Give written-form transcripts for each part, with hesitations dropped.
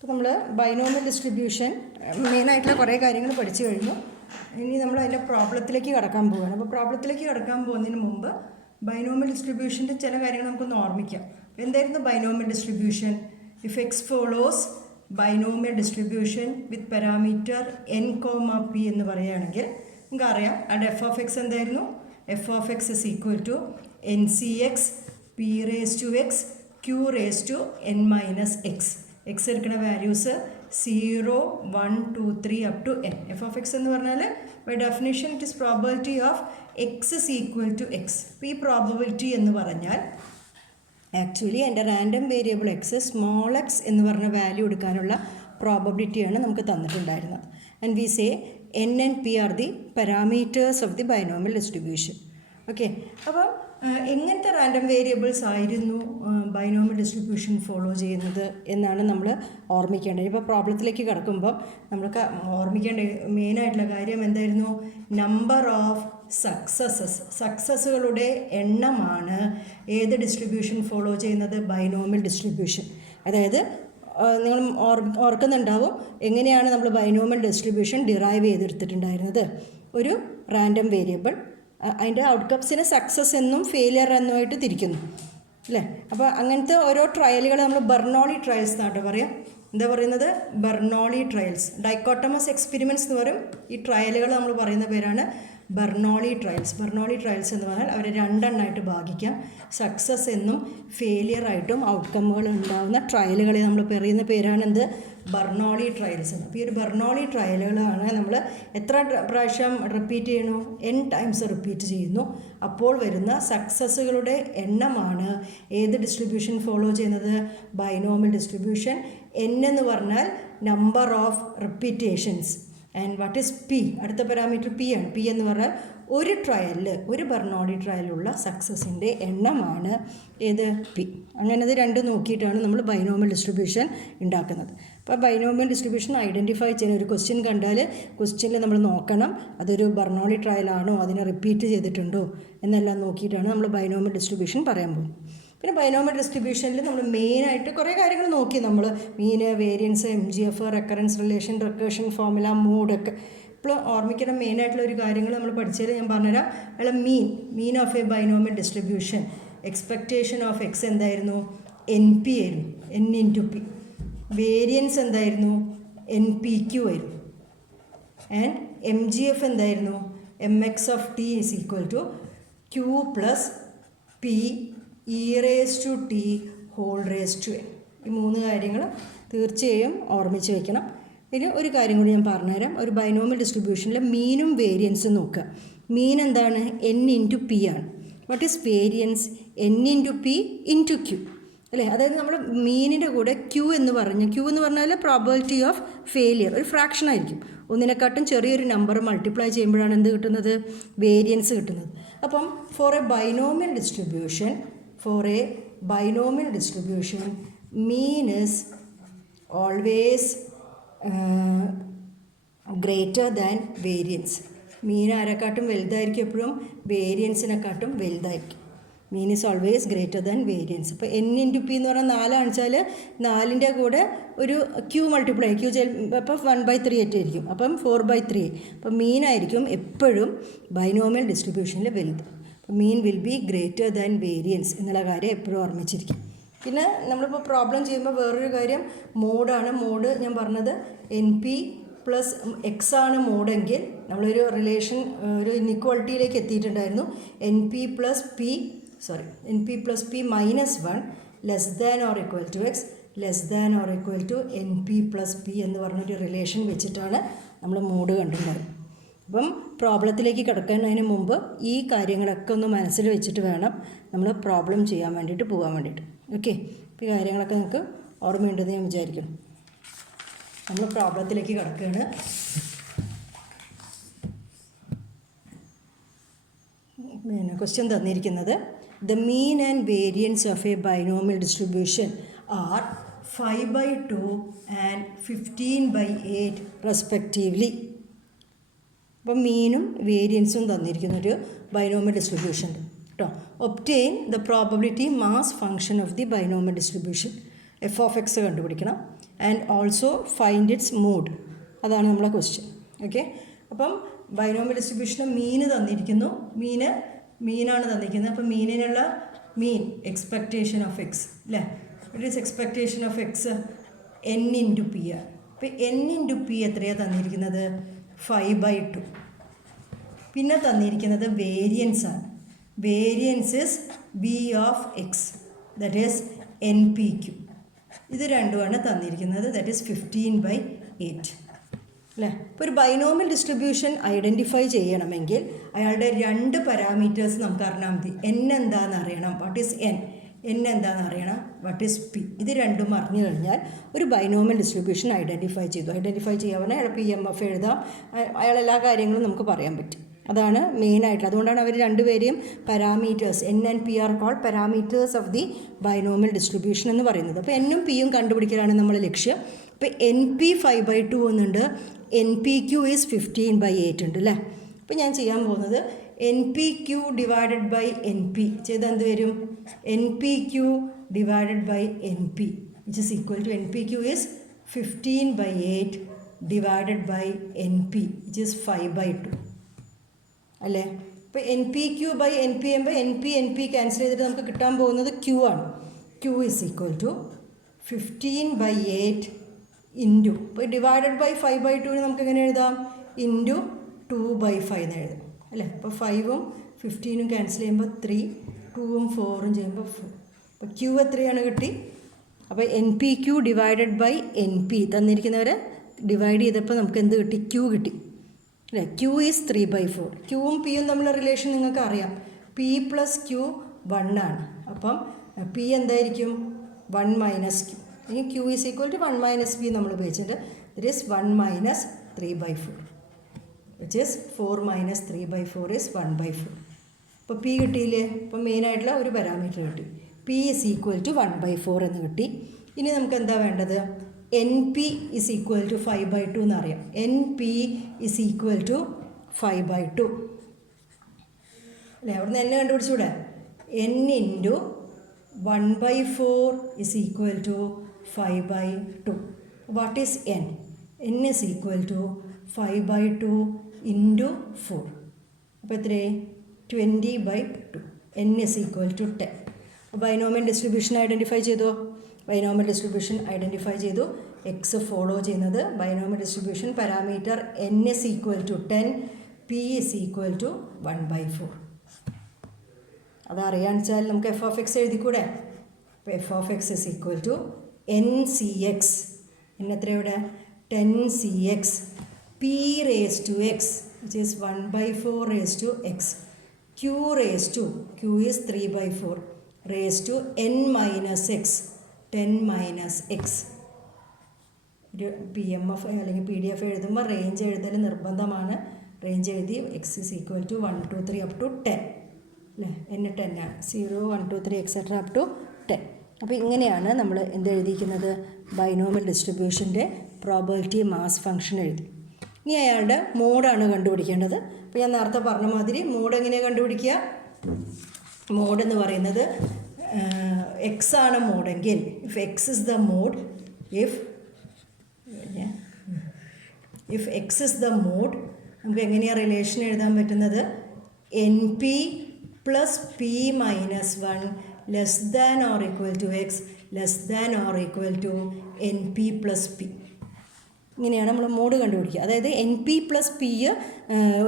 ഇപ്പോൾ നമ്മൾ binomial distribution മെയിനായിട്ടുള്ള കുറേ കാര്യങ്ങൾ പഠിച്ചു കഴിഞ്ഞു. ഇനി നമ്മൾ അതിൻ്റെ പ്രോബ്ലത്തിലേക്ക് കടക്കാൻ പോവുകയാണ്. അപ്പോൾ പ്രോബ്ലത്തിലേക്ക് കടക്കാൻ പോകുന്നതിന് മുമ്പ് ബൈനോമിയൽ ഡിസ്ട്രിബ്യൂഷൻ്റെ ചില കാര്യങ്ങൾ നമുക്കൊന്ന് ഓർമ്മിക്കാം. എന്തായിരുന്നു binomial distribution? If x follows binomial distribution with parameter n, p എന്ന് പറയുകയാണെങ്കിൽ നമുക്കറിയാം അവിടെ എഫ് ഓഫ് എക്സ് എന്തായിരുന്നു? F of X is equal to n c x p raise to x q raise to n minus x. X എടുക്കുന്ന values 0, 1, 2, 3 up to n. F of X എന്ന് പറഞ്ഞാൽ by definition it is probability of X is equal to x. അപ്പോൾ ഈ probability എന്ന് പറഞ്ഞാൽ actually എൻ്റെ random variable x small x എന്ന് പറഞ്ഞ വാല്യൂ എടുക്കാനുള്ള പ്രോബബിലിറ്റിയാണ് നമുക്ക് തന്നിട്ടുണ്ടായിരുന്നത്. And we say n and p are the parameters of the binomial distribution. Okay, അപ്പോൾ എങ്ങനത്തെ റാൻഡം വേരിയബിൾസ് ആയിരുന്നു ബൈനോമിയൽ ഡിസ്ട്രിബ്യൂഷൻ ഫോളോ ചെയ്യുന്നത് എന്നാണ് നമ്മൾ ഓർമ്മിക്കേണ്ടത്. ഇപ്പോൾ പ്രോബ്ലത്തിലേക്ക് കിടക്കുമ്പോൾ നമുക്ക് ഓർമ്മിക്കേണ്ട മെയിനായിട്ടുള്ള കാര്യം എന്തായിരുന്നു? നമ്പർ ഓഫ് സക്സസ്സുകളുടെ എണ്ണമാണ് ഏത് ഡിസ്ട്രിബ്യൂഷൻ ഫോളോ ചെയ്യുന്നത്? Binomial distribution. അതായത് നിങ്ങൾ ഓർക്കുന്നുണ്ടാവും എങ്ങനെയാണ് നമ്മൾ ബൈനോമിയൽ ഡിസ്ട്രിബ്യൂഷൻ ഡിറൈവ് ചെയ്തെടുത്തിട്ടുണ്ടായിരുന്നത്. ഒരു റാൻഡം വേരിയബിൾ അതിൻ്റെ ഔട്ട്കംസിനെ സക്സസ് എന്നും ഫെയിലിയർ എന്നുമായിട്ട് തിരിക്കുന്നു അല്ലേ? അപ്പോൾ അങ്ങനത്തെ ഓരോ ട്രയലുകൾ നമ്മൾ ബെർണോളി ട്രയൽസ് എന്നാട്ടോ പറയാം. എന്താ പറയുന്നത്? Bernoulli trials. ഡൈക്കോട്ടമസ് എക്സ്പെരിമെൻറ്റ്സ് എന്ന് പറയും. ഈ ട്രയലുകൾ നമ്മൾ പറയുന്ന പേരാണ് ബെർണോളി ട്രയൽസ്. ബെർണോളി ട്രയൽസ് എന്ന് പറഞ്ഞാൽ അവരെ രണ്ടെണ്ണമായിട്ട് ഭാഗിക്കാം. സക്സസ് എന്നും ഫെയിലിയർ ആയിട്ടും ഔട്ട്കമ്മുകൾ ഉണ്ടാകുന്ന ട്രയലുകളെ നമ്മൾ പറയുന്ന പേരാണ് എന്ത്? Bernoulli trials. അപ്പോൾ ഈ ഒരു ബെർണോളി ട്രയലുകളാണ് നമ്മൾ എത്ര പ്രാവശ്യം റിപ്പീറ്റ് ചെയ്യണു? n ടൈംസ് റിപ്പീറ്റ് ചെയ്യുന്നു. അപ്പോൾ വരുന്ന സക്സസ്സുകളുടെ എണ്ണമാണ് ഏത് ഡിസ്ട്രിബ്യൂഷൻ ഫോളോ ചെയ്യുന്നത്? Binomial distribution. n എന്ന് പറഞ്ഞാൽ number of repetitions. And what is P? അടുത്ത പാരാമീറ്റർ പി ആണ്. പി എന്ന് പറഞ്ഞാൽ ഒരു ട്രയലിൽ, ഒരു ബെർണോളി ട്രയലുള്ള സക്സസിൻ്റെ എണ്ണമാണ് ഏത്? പി. അങ്ങനെ അത് രണ്ടും നോക്കിയിട്ടാണ് നമ്മൾ ബൈനോമിയൽ ഡിസ്ട്രിബ്യൂഷൻ ഉണ്ടാക്കുന്നത്. അപ്പോൾ ബൈനോമിയൽ ഡിസ്ട്രിബ്യൂഷൻ ഐഡൻറ്റിഫൈ ചെയ്യുന്ന ഒരു ക്വസ്റ്റ്യൻ കണ്ടാൽ ക്വസ്റ്റ്യനിൽ നമ്മൾ നോക്കണം അതൊരു ബെർണോളി ട്രയലാണോ, അതിനെ റിപ്പീറ്റ് ചെയ്തിട്ടുണ്ടോ എന്നെല്ലാം നോക്കിയിട്ടാണ് നമ്മൾ ബൈനോമിയൽ ഡിസ്ട്രിബ്യൂഷൻ പറയാൻ പോകുന്നത്. പിന്നെ ബൈനോമിയൽ ഡിസ്ട്രിബ്യൂഷനിൽ നമ്മൾ മെയിനായിട്ട് കുറേ കാര്യങ്ങൾ നോക്കി. നമ്മൾ mean, variance, MGF, recurrence relation, റിക്കേഷൻ ഫോർമുല, മോഡൊക്കെ. ഇപ്പോൾ ഓർമ്മിക്കുന്ന മെയിനായിട്ടുള്ള ഒരു കാര്യങ്ങൾ നമ്മൾ പഠിച്ചാൽ ഞാൻ പറഞ്ഞുതരാം. അല്ല, mean of a binomial distribution expectation of X എന്തായിരുന്നു? NP ആയിരുന്നു, n ഇൻറ്റു പി. വേരിയൻസ് എന്തായിരുന്നു? NPQ ആയിരുന്നു. ആൻഡ് MGF എന്തായിരുന്നു? MX of T is equal to Q plus P e raised to t whole raised to n. ഈ മൂന്ന് കാര്യങ്ങൾ തീർച്ചയായും ഓർമ്മിച്ച് വയ്ക്കണം. ഇനി ഒരു കാര്യം കൂടി ഞാൻ പറഞ്ഞുതരാം. ഒരു ബൈനോമിയൽ ഡിസ്ട്രിബ്യൂഷനിൽ മീനും വേരിയൻസും നോക്കുക. മീൻ എന്താണ്? n ഇൻറ്റു പി ആണ്. What is variance? n into P into Q അല്ലേ? അതായത് നമ്മൾ മീനിൻ്റെ കൂടെ ക്യൂ എന്ന് പറഞ്ഞാൽ പ്രോബബിലിറ്റി ഓഫ് ഫെയിലിയർ ഒരു ഫ്രാക്ഷൻ ആയിരിക്കും. ഒന്നിനെക്കാട്ടും ചെറിയൊരു നമ്പർ മൾട്ടിപ്ലൈ ചെയ്യുമ്പോഴാണ് എന്ത് കിട്ടുന്നത്? വേരിയൻസ് കിട്ടുന്നത്. അപ്പം for a binomial distribution mean is always greater than variance. Mean ആരെക്കാട്ടും വലുതായിരിക്കും, എപ്പോഴും വേരിയൻസിനെക്കാട്ടും വലുതായിരിക്കും. Mean is always greater than variance. അപ്പോൾ n ഇൻറ്റു പി എന്ന് പറഞ്ഞാൽ 4 ആണെച്ചാൽ 4ൻ്റെ കൂടെ ഒരു ക്യൂ മൾട്ടിപ്ലൈ അപ്പോൾ 1/3 ആയിട്ടായിരിക്കും. അപ്പം 4/3. അപ്പം മീനായിരിക്കും എപ്പോഴും ബൈനോമിയൽ ഡിസ്ട്രിബ്യൂഷനിൽ വലുത്. Mean will be greater than variance എന്നുള്ള കാര്യം എപ്പോഴും ഓർമ്മിച്ചിരിക്കും. പിന്നെ നമ്മളിപ്പോൾ പ്രോബ്ലം ചെയ്യുമ്പോൾ വേറൊരു കാര്യം മോഡാണ്. മോഡ് ഞാൻ പറഞ്ഞത് NP പ്ലസ് എക്സ് ആണ് മോഡെങ്കിൽ നമ്മളൊരു റിലേഷൻ, ഒരു ഇൻഇക്വാളിറ്റിയിലേക്ക് എത്തിയിട്ടുണ്ടായിരുന്നു. NP plus P minus 1 less than or equal to X less than or equal to NP plus P എന്ന് പറഞ്ഞൊരു റിലേഷൻ വെച്ചിട്ടാണ് നമ്മൾ മോഡ് കണ്ടിട്ടുള്ളത്. അപ്പം പ്രോബ്ലത്തിലേക്ക് കിടക്കുന്നതിന് മുമ്പ് ഈ കാര്യങ്ങളൊക്കെ ഒന്ന് മനസ്സിൽ വെച്ചിട്ട് വേണം നമ്മൾ പ്രോബ്ലം ചെയ്യാൻ വേണ്ടിയിട്ട് പോകാൻ വേണ്ടിയിട്ട്. ഓക്കെ, ഈ കാര്യങ്ങളൊക്കെ നിങ്ങൾക്ക് ഓർമ്മയുണ്ടെന്ന് ഞാൻ വിചാരിക്കുന്നു. നമ്മൾ പ്രോബ്ലത്തിലേക്ക് കിടക്കുകയാണ്. പിന്നെ ക്വസ്റ്റ്യൻ തന്നിരിക്കുന്നത് the mean and variance of a binomial distribution are 5/2 and 15/8 respectively. അപ്പം മീനും വേരിയൻസും തന്നിരിക്കുന്നൊരു ബൈനോമിയൽ ഡിസ്ട്രിബ്യൂഷൻ കേട്ടോ. Obtain the probability mass function of the binomial distribution. F of x കണ്ടുപിടിക്കണം. And also find its mode. അതാണ് നമ്മളെ question. Okay, അപ്പം binomial ഡിസ്ട്രിബ്യൂഷന് മീന് തന്നിരിക്കുന്നു. മീനാണ് തന്നിരിക്കുന്നത്. അപ്പം മീനിനുള്ള മീൻ എക്സ്പെക്റ്റേഷൻ ഓഫ് എക്സ് അല്ലേ, it is expectation of x n into P ആണ്. അപ്പോൾ n ഇൻറ്റു പി എത്രയാണ് തന്നിരിക്കുന്നത്? 5/2. പിന്നെ തന്നിരിക്കുന്നത് വേരിയൻസ് ആണ്. Variance is B of X, that is NPQ. ഇത് രണ്ടുമാണ് തന്നിരിക്കുന്നത്, ദറ്റ് ഈസ് 15/8 അല്ലേ. ഇപ്പോൾ ഒരു ബൈനോമിയൽ ഡിസ്ട്രിബ്യൂഷൻ ഐഡൻറ്റിഫൈ ചെയ്യണമെങ്കിൽ അയാളുടെ 2 പാരാമീറ്റേഴ്സ് നമുക്ക് അറിഞ്ഞാൽ മതി. n എന്താണെന്ന് അറിയണം, വാട്ട് ഈസ് n എന്താണെന്ന് അറിയണം, വാട്ട് ഈസ് p. ഇത് രണ്ടും അറിഞ്ഞു കഴിഞ്ഞാൽ ഒരു ബൈനോമിയൽ ഡിസ്ട്രിബ്യൂഷൻ ഐഡൻറ്റിഫൈ ചെയ്യാൻ പറഞ്ഞാൽ അയാൾ PMF എഴുതാം, അയാൾ എല്ലാ കാര്യങ്ങളും നമുക്ക് പറയാൻ പറ്റും. അതാണ് മെയിനായിട്ട്. അതുകൊണ്ടാണ് അവർ രണ്ടുപേരെയും parameters n and p are called parameters of the binomial distribution എന്ന് പറയുന്നത്. അപ്പോൾ n ഉം p യും കണ്ടുപിടിക്കലാണ് നമ്മളെ ലക്ഷ്യം. ഇപ്പോൾ NP 5/2 എന്നുണ്ട്, NPQ ഈസ് 15/8 ഉണ്ട് അല്ലേ. അപ്പോൾ ഞാൻ ചെയ്യാൻ പോകുന്നത് NPQ ഡിവൈഡഡ് ബൈ NP ചെയ്താൽ എന്ത് വരും? NPQ divided by NP which is equal to NPQ is 15/8 divided by NP which is 5/2 അല്ലേ. ഇപ്പോൾ NPQ ബൈ NP ചെയ്യുമ്പോൾ NP ക്യാൻസൽ ചെയ്തിട്ട് നമുക്ക് കിട്ടാൻ പോകുന്നത് Q ആണ്. Q is equal to 15/8 into, ഇപ്പോൾ ഡിവൈഡഡ് ബൈ 5/2 നമുക്ക് എങ്ങനെ എഴുതാം? ഇൻറ്റു 2/5 എന്ന് എഴുതാം അല്ലേ. അപ്പോൾ 5ഉം 15ഉം ക്യാൻസൽ ചെയ്യുമ്പോൾ 3, 2ഉം 4ഉം ചെയ്യുമ്പോൾ 4. അപ്പോൾ Q എത്രയാണ് കിട്ടി? അപ്പോൾ NPQ ഡിവൈഡഡ് ബൈ NP തന്നിരിക്കുന്നവരെ ഡിവൈഡ് ചെയ്തപ്പോൾ നമുക്ക് എന്ത് കിട്ടി? Q കിട്ടി അല്ലേ. Q is 3/4. Qയും Pയും തമ്മിലുള്ള റിലേഷൻ നിങ്ങൾക്ക് അറിയാം. P + Q 1 ആണ്. അപ്പം P എന്തായിരിക്കും? 1 - Q. ഇനി Q is equal to 1 - P നമ്മൾ ഉപയോഗിച്ചിട്ട് it is 1 - 3/4 which is 4 - 3/4 is 1/4. അപ്പോൾ P കിട്ടിയില്ലേ? അപ്പോൾ മെയിനായിട്ടുള്ള ഒരു പാരാമീറ്റർ കിട്ടി. P ഈസ് ഈക്വൽ ടു 1/4 എന്ന് കിട്ടി. ഇനി നമുക്ക് എന്താ വേണ്ടത്? NP ഈസ് ഈക്വൽ ടു 5/2 എന്നറിയാം. NP ഈസ് ഈക്വൽ ടു 5/2 അല്ലേ. അവിടെ നിന്ന് എന്നെ കണ്ടുപിടിച്ചൂടെ? n into 1/4 is equal to 5/2. What is n? n is equal to 5/2 into 4. അപ്പോൾ എത്രയായി? 20/2. n is equal to 10. Binomial distribution identify ചെയ്തോ? ബൈനോമിയൽ ഡിസ്ട്രിബ്യൂഷൻ ഐഡൻറ്റിഫൈ ചെയ്തു. എക്സ് ഫോളോ ചെയ്യുന്നത് binomial distribution parameter n is equal to 10, p is equal to 1/4. അതറിയാന്ന് വെച്ചാൽ നമുക്ക് F of X എഴുതിക്കൂടെ? അപ്പോൾ F of X is equal to NCX. എത്രയുടെ? 10CX P raised to x which is 1/4 raised to x. Q raised to, Q is 3/4 raised to n minus x, 10 minus x. PMF അല്ലെങ്കിൽ PDF എഴുതുമ്പോൾ range എഴുതൽ നിർബന്ധമാണ്. Range എഴുതി x is equal to 1, 2, 3 up to 10 അല്ലേ. n 10 ആണ്. 0, 1, 2, 3 etc. up to 10. അപ്പോൾ ഇങ്ങനെയാണ് നമ്മൾ എന്ത് എഴുതിയിരിക്കുന്നത്? ബൈനോമിയൽ ഡിസ്ട്രിബ്യൂഷൻ്റെ പ്രോബബിലിറ്റി മാസ് ഫംഗ്ഷൻ എഴുതി. ഇനി അയാളുടെ മോഡാണ് കണ്ടുപിടിക്കേണ്ടത്. അപ്പോൾ ഞാൻ നേരത്തെ പറഞ്ഞ മാതിരി മോഡ് എങ്ങനെയാണ് കണ്ടുപിടിക്കുക? മോഡ് എന്ന് പറയുന്നത് എക്സ് ആണ് മോഡെങ്കിൽ, if x is the mode, if x is the mode നമുക്ക് എങ്ങനെയാണ് റിലേഷൻ എഴുതാൻ പറ്റുന്നത്? NP + P - 1 less than or equal to X less than or equal to NP + P. ഇങ്ങനെയാണ് നമ്മൾ മോഡ് കണ്ടുപിടിക്കുക. അതായത് NP + P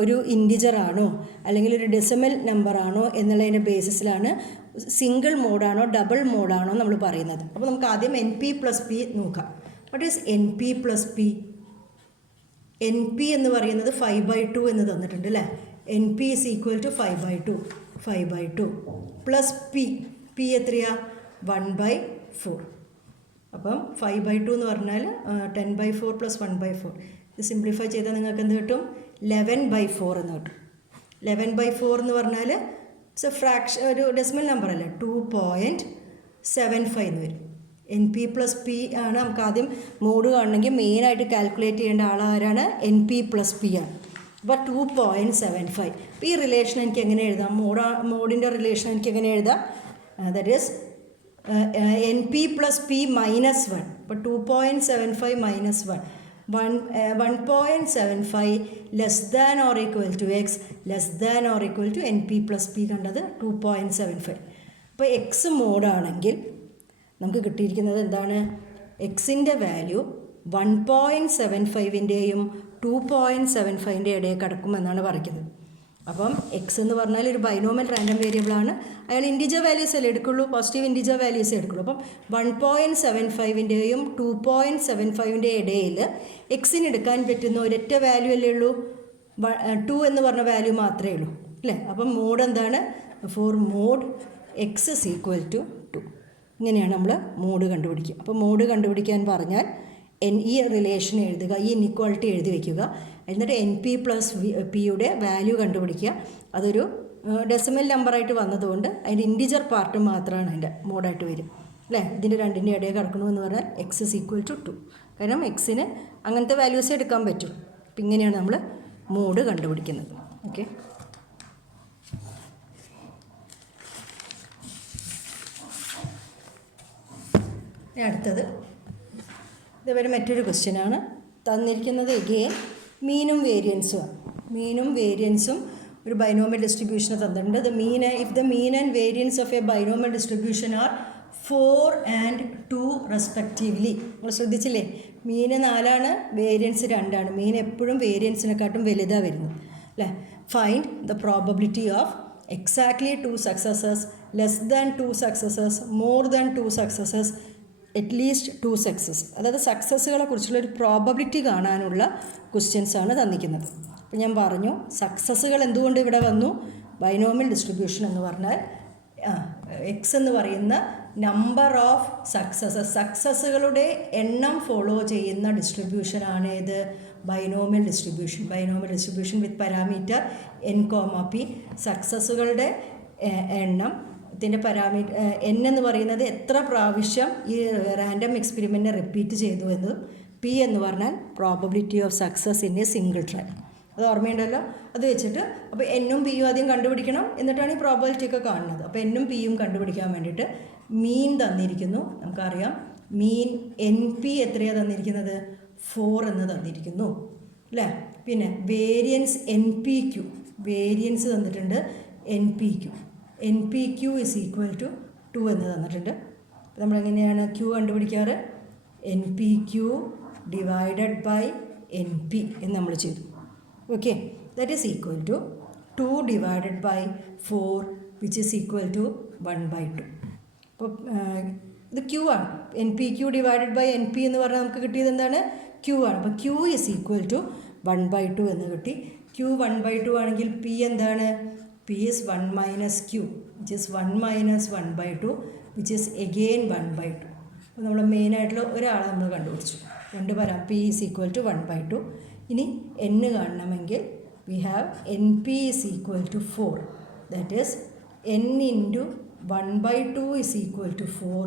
ഒരു ഇൻറ്റിജർ ആണോ അല്ലെങ്കിൽ ഒരു ഡെസിമൽ നമ്പർ ആണോ എന്നുള്ളതിൻ്റെ ബേസിസിലാണ് സിംഗിൾ മോഡാണോ ഡബിൾ മോഡാണോ നമ്മൾ പറയുന്നത്. അപ്പോൾ നമുക്ക് ആദ്യം NP + P നോക്കാം. What is NP + P? NP എന്ന് പറയുന്നത് 5/2 എന്ന് തന്നിട്ടുണ്ട് അല്ലേ. NP is equal to 5/2 plus P എത്രയാ? 1/4. അപ്പം 5/2 എന്ന് പറഞ്ഞാൽ 10/4 + 1/4. ഇത് സിംപ്ലിഫൈ ചെയ്താൽ നിങ്ങൾക്ക് എന്ത് കിട്ടും? 11/4 എന്ന് കിട്ടും. 11/4 എന്ന് പറഞ്ഞാൽ ഇറ്റ്സ് എ ഫ്രാക്ഷൻ, ഒരു ഡെസിമൽ നമ്പർ അല്ലേ. 2.75 എന്ന് വരും. NP + P ആണ് നമുക്ക് ആദ്യം മോഡ് കാണണമെങ്കിൽ മെയിനായിട്ട് കാൽക്കുലേറ്റ് ചെയ്യേണ്ട ആളാരാണ്? NP + P ആണ്. അപ്പോൾ 2.75. അപ്പോൾ ഈ റിലേഷൻ എനിക്ക് എങ്ങനെ എഴുതാം? മോഡിൻ്റെ റിലേഷൻ എനിക്ക് എങ്ങനെ എഴുതാം? That is N P plus P minus 1. അപ്പോൾ 2.75 minus 1, 1.75 less than or equal to X less than or equal to N P plus P കണ്ടത് 2.75. അപ്പോൾ എക്സ് മോഡാണെങ്കിൽ നമുക്ക് കിട്ടിയിരിക്കുന്നത് എന്താണ്? എക്സിൻ്റെ വാല്യൂ 1.75ൻ്റെയും 2.75ൻ്റെ ഇടയിൽ കിടക്കുമെന്നാണ് പറയുന്നത്. അപ്പം എക്സ് എന്ന് പറഞ്ഞാൽ ഒരു ബൈനോമിയൽ റാൻഡം വേരിയബിളാണ്. അയാൾ ഇൻറ്റിജർ വാല്യൂസ് അല്ലേ എടുക്കുള്ളൂ, പോസിറ്റീവ് ഇൻറ്റിജർ വാല്യൂസ് എടുക്കുള്ളൂ. അപ്പം 1.75ൻ്റെയും 2.75ൻ്റെ ഇടയിൽ എക്സിന് എടുക്കാൻ പറ്റുന്ന ഒരൊറ്റ വാല്യൂ അല്ലേ ഉള്ളൂ, 2 എന്ന് പറഞ്ഞ വാല്യൂ മാത്രമേ ഉള്ളൂ അല്ലേ. അപ്പം മോഡ് എന്താണ്? For mode X is equal to 2. ഇങ്ങനെയാണ് നമ്മൾ മോഡ് കണ്ടുപിടിക്കുക. അപ്പോൾ മോഡ് കണ്ടുപിടിക്കാൻ പറഞ്ഞാൽ ഈ റിലേഷൻ എഴുതുക, ഈ ഇൻഇക്വാളിറ്റി എഴുതി വയ്ക്കുക. എന്നിട്ട് എൻ പി പ്ലസ് പിയുടെ വാല്യൂ കണ്ടുപിടിക്കുക. അതൊരു ഡെസിമൽ നമ്പറായിട്ട് വന്നതുകൊണ്ട് അതിൻ്റെ ഇൻറ്റിജർ പാർട്ട് മാത്രമാണ് അതിൻ്റെ മോഡായിട്ട് വരും അല്ലേ. ഇതിൻ്റെ രണ്ടിൻ്റെ ഇടയിൽ കിടക്കണമെന്ന് പറഞ്ഞാൽ എക്സ് ഇസ് ഈക്വൽ ടു 2. കാരണം എക്സിന് അങ്ങനത്തെ വാല്യൂസേ എടുക്കാൻ പറ്റും. അപ്പം ഇങ്ങനെയാണ് നമ്മൾ മോഡ് കണ്ടുപിടിക്കുന്നത്. ഓക്കെ, അടുത്തത് ഇതുവരെ മറ്റൊരു ക്വസ്റ്റ്യനാണ് തന്നിരിക്കുന്നത്. എഗെയിൻ മീനും വേരിയൻസുമാണ്. മീനും വേരിയൻസും ഒരു ബൈനോമിയൽ ഡിസ്ട്രിബ്യൂഷന് തന്നിട്ടുണ്ട്. If the mean and variance of a binomial distribution are 4 and 2 respectively. നമ്മൾ ശ്രദ്ധിച്ചില്ലേ, മീന് 4 വേരിയൻസ് 2. മീൻ എപ്പോഴും വേരിയൻസിനെക്കാട്ടും വലുതാണ് വരുന്നത് അല്ലേ. Find the probability of exactly 2 successes, less than 2 successes, more than 2 successes, at least 2 success. അതായത് സക്സസ്സുകളെ കുറിച്ചുള്ളൊരു പ്രോബബിലിറ്റി കാണാനുള്ള ക്വസ്റ്റ്യൻസാണ് തന്നിരിക്കുന്നത്. അപ്പോൾ ഞാൻ പറഞ്ഞു സക്സസ്സുകൾ എന്തുകൊണ്ട് ഇവിടെ വന്നു? ബൈനോമിയൽ ഡിസ്ട്രിബ്യൂഷൻ എന്ന് പറഞ്ഞാൽ എക്സ് എന്ന് പറയുന്ന നമ്പർ ഓഫ് സക്സസ്സുകളുടെ എണ്ണം ഫോളോ ചെയ്യുന്ന ഡിസ്ട്രിബ്യൂഷനാണ് ഇത് binomial distribution. Binomial distribution with parameter n, p. സക്സസ്സുകളുടെ എണ്ണം ഇതിൻ്റെ പാരാമീറ്റർ n എന്ന് പറയുന്നത് എത്ര പ്രാവശ്യം ഈ റാൻഡം എക്സ്പെരിമെൻറ്റിനെ റിപ്പീറ്റ് ചെയ്തു എന്നും p എന്ന് പറഞ്ഞാൽ probability of success in A single trial. അത് ഓർമ്മയുണ്ടല്ലോ. അത് വെച്ചിട്ട് അപ്പോൾ എന്നും പിയും ആദ്യം കണ്ടുപിടിക്കണം, എന്നിട്ടാണ് ഈ പ്രോബബിലിറ്റി ഒക്കെ കാണുന്നത്. അപ്പോൾ എന്നും പിയും കണ്ടുപിടിക്കാൻ വേണ്ടിയിട്ട് മീൻ തന്നിരിക്കുന്നു. നമുക്കറിയാം മീൻ എൻ പി എത്രയാണ് തന്നിരിക്കുന്നത്? 4 എന്ന് തന്നിരിക്കുന്നു അല്ലേ. പിന്നെ variance n p q, variance തന്നിട്ടുണ്ട് n p q. N p q is equal to 2 എന്ന് തന്നിട്ടുണ്ട്. നമ്മളെങ്ങനെയാണ് ക്യൂ കണ്ടുപിടിക്കാറ്? N p q divided by n p എന്ന് നമ്മൾ ചെയ്തു. Okay, that is equal to 2 divided by 4 which is equal to 1/2. അപ്പോൾ ഇത് ക്യൂ ആണ്. N p q divided by n p എന്ന് പറഞ്ഞാൽ നമുക്ക് കിട്ടിയത് എന്താണ്? ക്യൂ ആണ്. അപ്പോൾ ക്യൂ ഈസ് ഈക്വൽ ടു 1/2 എന്ന് കിട്ടി. ക്യൂ 1/2 ആണെങ്കിൽ പി എന്താണ്? P is 1 minus Q, which is 1 minus 1/2, which is again 1/2. അപ്പോൾ നമ്മൾ മെയിനായിട്ടുള്ള ഒരാളെ നമ്മൾ കണ്ടുപിടിച്ചു. 2 വരാം. P is equal to 1/2. ഇനി n കാണണമെങ്കിൽ we have NP is equal to 4. That is n into 1/2 is equal to 4.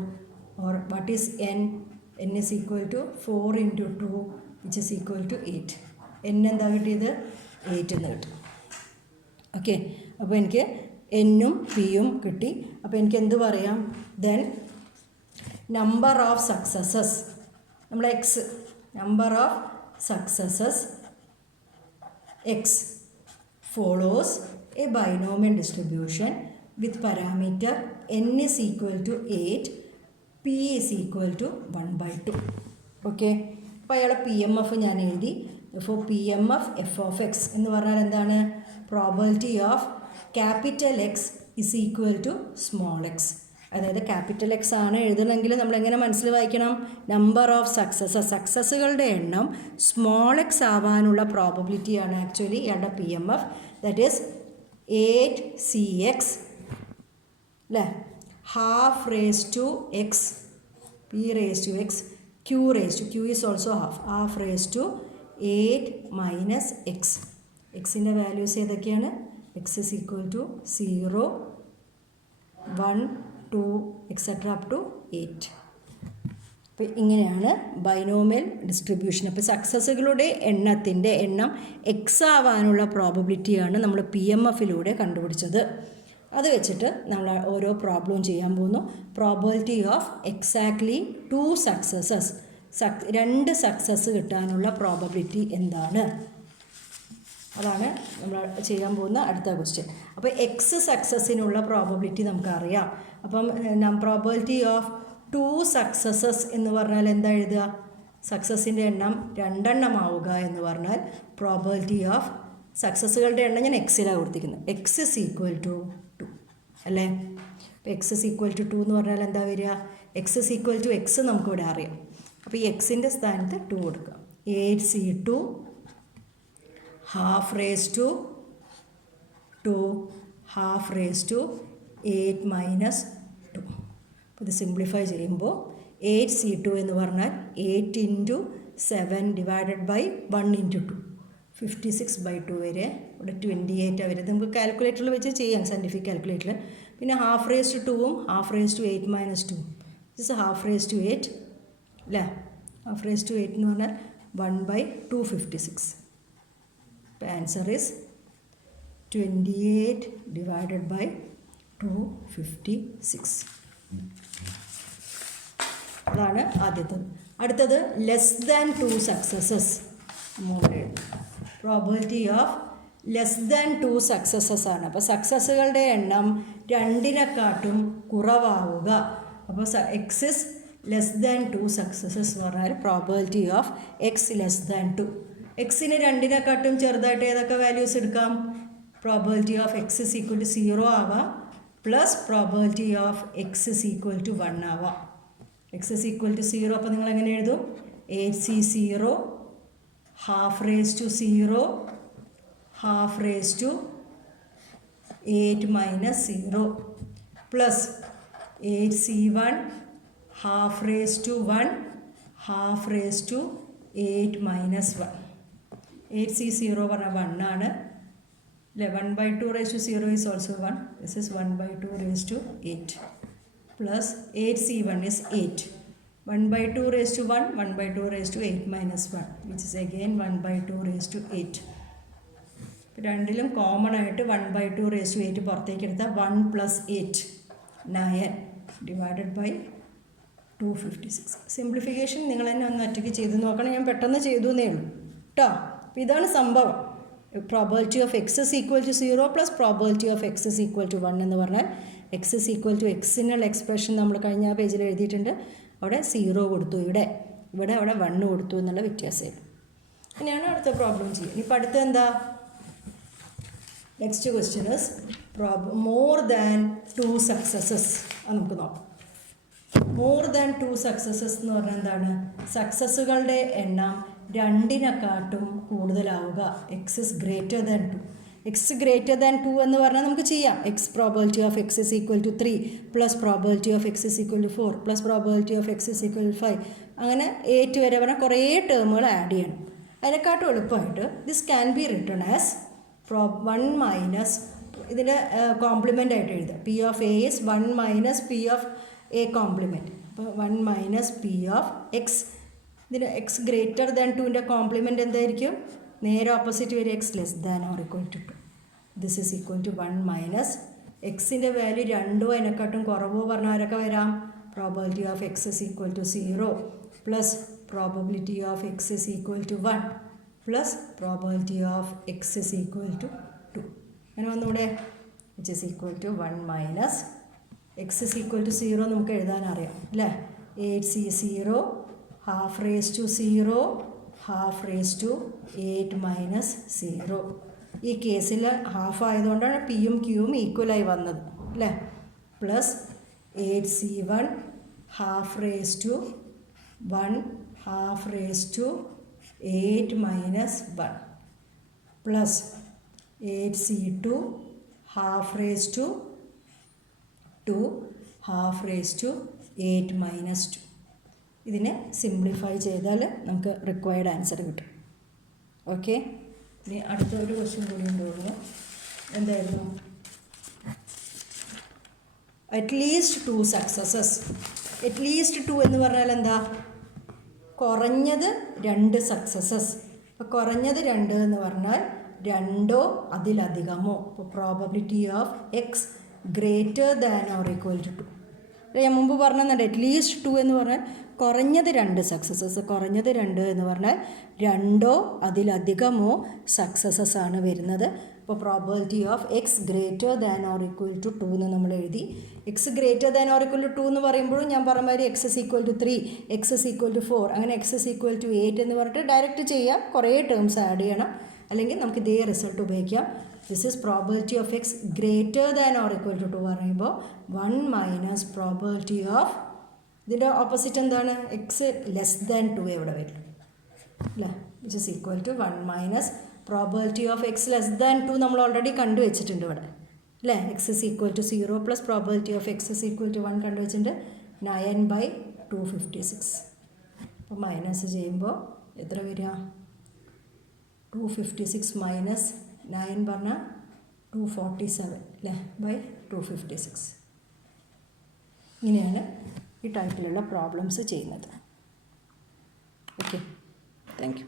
Or what is n? n is equal to 4 into 2, which is equal to 8. n എന്താ കിട്ടിയത്? 8 എന്ന് കിട്ടും. Okay, അപ്പോൾ എനിക്ക് എന്നും പിയും കിട്ടി. അപ്പോൾ എനിക്ക് എന്ത് പറയാം? ദെൻ നമ്പർ ഓഫ് സക്സസസ്, നമ്മൾ X, number of successes X follows A binomial distribution with parameter n is equal to 8, p is equal to 1/2. Okay, അപ്പോൾ അയാളെ പി എം എഫ് ഞാൻ എഴുതി. ഇപ്പോൾ P M F F of X എന്ന് പറഞ്ഞാൽ എന്താണ്? Probability of capital X is equal to small X. അതായത് capital X ആണ് എഴുതണമെങ്കിൽ നമ്മളെങ്ങനെ മനസ്സിൽ വായിക്കണം? നമ്പർ ഓഫ് സക്സസ്സുകളുടെ എണ്ണം സ്മോൾ എക്സ് ആവാനുള്ള പ്രോബബിലിറ്റിയാണ് ആക്ച്വലി ഇയാളുടെ P M F. That is 8cx അല്ലേ, half raised to x, p raised to x, q raised to, q is also half raised to 8 minus x. എക്സിൻ്റെ വാല്യൂസ് ഏതൊക്കെയാണ്? X is equal to 0, 1, 2 etcetera up to 8. അപ്പോൾ ഇങ്ങനെയാണ് binomial distribution. അപ്പോൾ സക്സസ്സുകളുടെ എണ്ണത്തിൻ്റെ എണ്ണം X ആവാനുള്ള പ്രോബബിലിറ്റിയാണ് നമ്മൾ P M എഫിലൂടെ കണ്ടുപിടിച്ചത്. അത് വെച്ചിട്ട് നമ്മൾ ഓരോ പ്രോബ്ലവും ചെയ്യാൻ പോകുന്നു. Probability of exactly 2 successes, 2 success കിട്ടാനുള്ള പ്രോബബിലിറ്റി എന്താണ്? അതാണ് നമ്മൾ ചെയ്യാൻ പോകുന്ന അടുത്ത ക്വസ്റ്റ്യൻ. അപ്പോൾ എക്സ് സക്സസ്സിനുള്ള പ്രോബബിലിറ്റി നമുക്കറിയാം. അപ്പം പ്രോബബിലിറ്റി ഓഫ് 2 സക്സസസ് എന്ന് പറഞ്ഞാൽ എന്താ എഴുതുക? സക്സസിൻ്റെ എണ്ണം 2 എണ്ണമാവുക എന്ന് പറഞ്ഞാൽ പ്രോബബിലിറ്റി ഓഫ് സക്സസ്സുകളുടെ എണ്ണം ഞാൻ എക്സിലാണ് കൊടുത്തിരിക്കുന്നത്. എക്സ് ഇസ് ഈക്വൽ ടു 2 അല്ലേ? അപ്പോൾ എക്സ് ഇസ് ഈക്വൽ ടു 2 എന്ന് പറഞ്ഞാൽ എന്താ വരിക? X is equal to X നമുക്കിവിടെ അറിയാം. അപ്പോൾ ഈ എക്സിൻ്റെ സ്ഥാനത്ത് 2 കൊടുക്കുക. 8c2 half raised to 2 half raised to 8 minus 2. അപ്പോൾ ഇത് സിംപ്ലിഫൈ ചെയ്യുമ്പോൾ 8c2 എന്ന് പറഞ്ഞാൽ 8 ഇൻറ്റു 7 ഡിവൈഡഡ് ബൈ 1 ഇൻറ്റു 2, 56/2 വരെ. ഇവിടെ 28 വരുന്നത്. നമുക്ക് കാൽക്കുലേറ്ററിൽ വെച്ച് ചെയ്യാം, സയൻറ്റിഫിക് കാൽക്കുലേറ്ററിൽ. പിന്നെ ഹാഫ് റേസ് ടു 2ഉം half raise to 8 minus 2 this half raise to 8 അല്ലേ? ഹാഫ് റേസ് ടു 8 എന്ന് പറഞ്ഞാൽ 1/256. The answer is 28 divided by 256. അതാണ് ആദ്യത്തത്. അടുത്തത് less than 2 successes. Probability of less than 2 successes ആണ്. അപ്പോൾ സക്സസ്സുകളുടെ എണ്ണം 2നെക്കാട്ടും കുറവാവുക. അപ്പോൾ X is less than 2 successes എന്ന് പറഞ്ഞാൽ probability of X less than 2. എക്സിന് 2നെക്കാട്ടും ചെറുതായിട്ട് ഏതൊക്കെ വാല്യൂസ് എടുക്കാം? Probability of X is equal to 0 ആവാം, plus probability of X is equal to 1 ആവാം. എക്സ് ഇസ് ഈക്വൽ ടു 0 അപ്പോൾ നിങ്ങൾ എങ്ങനെ എഴുതും? 8c0 half raise to 0 half raise to 8 minus 0 plus 8c1 half raise to 1 half raise to 8 minus 1. 8c0 പറഞ്ഞാൽ 1 ആണ് അല്ലേ? 1/2 raise to 0 is also 1. This is 1/2 raise to 8 plus 8c1 is 8. 1/2 raise to 1, 1/2 raise to 8 minus 1 which is again 1/2 raise to 8. രണ്ടിലും common ആയിട്ട് 1/2 raise to 8 പുറത്തേക്ക് എടുത്താൽ 1 plus 8 9 divided by 256. Simplification നിങ്ങൾ തന്നെ ഒന്ന് ഒറ്റയ്ക്ക് ചെയ്ത് നോക്കണം. ഞാൻ പെട്ടെന്ന് ചെയ്തു എന്നേ ഉള്ളൂ കേട്ടോ. അപ്പോൾ ഇതാണ് സംഭവം. Probability of X is equal to 0 plus probability of X is equal to 1 എന്ന് പറഞ്ഞാൽ എക്സ് ഇസ് ഈക്വൽ ടു എക്സിനുള്ള എക്സ്പ്രഷൻ നമ്മൾ കഴിഞ്ഞ പേജിൽ എഴുതിയിട്ടുണ്ട്. അവിടെ 0 കൊടുത്തു, അവിടെ 1 കൊടുത്തു എന്നുള്ള വ്യത്യാസമേ ഉള്ളൂ. ഇനിയാണ് അടുത്ത പ്രോബ്ലം ചെയ്യുക. ഇനിയിപ്പോൾ അടുത്ത എന്താ? Next question is more than 2 successes. അത് നമുക്ക് നോക്കാം. മോർ ദാൻ 2 സക്സസസ് എന്ന് പറഞ്ഞാൽ എന്താണ്? സക്സസ്സുകളുടെ എണ്ണം 2നെക്കാട്ടും കൂടുതലാവുക. X is greater than 2. X greater than 2 എന്ന് പറഞ്ഞാൽ നമുക്ക് ചെയ്യാം. X probability of X is equal to 3 plus probability of X is equal to 4 plus probability of X is equal to 5 അങ്ങനെ 8 വരെ പറഞ്ഞാൽ കുറേ ടേമുകൾ ആഡ് ചെയ്യണം. അതിനെക്കാട്ടും എളുപ്പമായിട്ട് this can be written as 1 minus ഇതിൻ്റെ കോംപ്ലിമെൻ്റ് ആയിട്ട് എഴുതുക. P of A is 1 minus P of A complement. അപ്പോൾ 1 മൈനസ് പി ഓഫ് എക്സ്. ഇതിന് എക്സ് ഗ്രേറ്റർ ദാൻ 2ൻ്റെ കോംപ്ലിമെൻറ്റ് എന്തായിരിക്കും? നേരെ ഓപ്പോസിറ്റ് വരെ X less than or equal to 2. This is equal to 1 minus എക്സിൻ്റെ വാല്യൂ 2 അതിനെക്കാട്ടും കുറവോ പറഞ്ഞാൽ ആരൊക്കെ വരാം? Probability of X is equal to 0 plus probability of X is equal to 1 plus probability of X is equal to 2. അങ്ങനെ വന്നൂടെ? Which is equal to 1 minus x is equal to 0 നമുക്ക് എഴുതാനറിയാം അല്ലേ? 8c0 half raise to 0 half raise to 8 minus 0. ഈ കേസിൽ half ആയതുകൊണ്ടാണ് പിയും ക്യൂവും ഈക്വലായി വന്നത് അല്ലേ? Plus 8c1 half raise to 1 half raise to 8 minus 1 plus 8c2 half raise to 2 half raise to 8 minus 2. ഇതിനെ സിംപ്ലിഫൈ ചെയ്താൽ നമുക്ക് റിക്വയർഡ് ആൻസർ കിട്ടും. ഓക്കെ. ഇനി അടുത്തൊരു ക്വസ്റ്റ്യൻ കൂടി ഉണ്ടോളൂ. എന്തായിരുന്നു? At least 2 successes. അറ്റ്ലീസ്റ്റ് 2 എന്ന് പറഞ്ഞാൽ എന്താ? കുറഞ്ഞത് 2 സക്സസസ്. അപ്പോൾ കുറഞ്ഞത് 2 എന്ന് പറഞ്ഞാൽ 2 അതിലധികമോ. അപ്പോൾ probability of X greater than or equal to 2. ഞാൻ മുമ്പ് പറഞ്ഞത് അറ്റ്ലീസ്റ്റ് 2 എന്ന് പറഞ്ഞാൽ കുറഞ്ഞത് 2 സക്സസസ്, കുറഞ്ഞത് 2 എന്ന് പറഞ്ഞാൽ 2 അതിലധികമോ സക്സസസ് ആണ് വരുന്നത്. അപ്പോൾ probability of X greater than or equal to 2 എന്ന് നമ്മൾ എഴുതി. X greater than or equal to 2 എന്ന് പറയുമ്പോഴും ഞാൻ പറഞ്ഞ മാതിരി X is equal to 3, X is equal to 4, അങ്ങനെ എക്സ് ഇസ് ഈക്വൽ ടു 8 എന്ന് പറഞ്ഞിട്ട് ഡയറക്റ്റ് ചെയ്യാം. കുറേ ടേംസ് ആഡ് ചെയ്യണം, അല്ലെങ്കിൽ നമുക്ക് ഇതേ റിസൾട്ട് ഉപയോഗിക്കാം. This is probability of X greater than or equal to 2 പറയുമ്പോൾ 1 മൈനസ് പ്രോബബിലിറ്റി ഓഫ്, ഇതിൻ്റെ ഓപ്പോസിറ്റ് എന്താണ്, എക്സ് ലെസ് ദാൻ 2 എവിടെ വരും അല്ലേ, which is equal to 1 minus probability of X less than 2 നമ്മൾ ഓൾറെഡി കണ്ടുവച്ചിട്ടുണ്ട് ഇവിടെ അല്ലേ. X is equal to 0 plus probability of X is equal to 1 കണ്ടുവച്ചിട്ടുണ്ട്. 9/256. അപ്പോൾ മൈനസ് ചെയ്യുമ്പോൾ എത്ര വരിക, 256 മൈനസ് 9 പറഞ്ഞാൽ 247 അല്ലേ, ബൈ 256. ഇങ്ങനെയാണ് ഈ ടൈപ്പിലുള്ള പ്രോബ്ലംസ് ചെയ്യുന്നത്. Okay, thank you.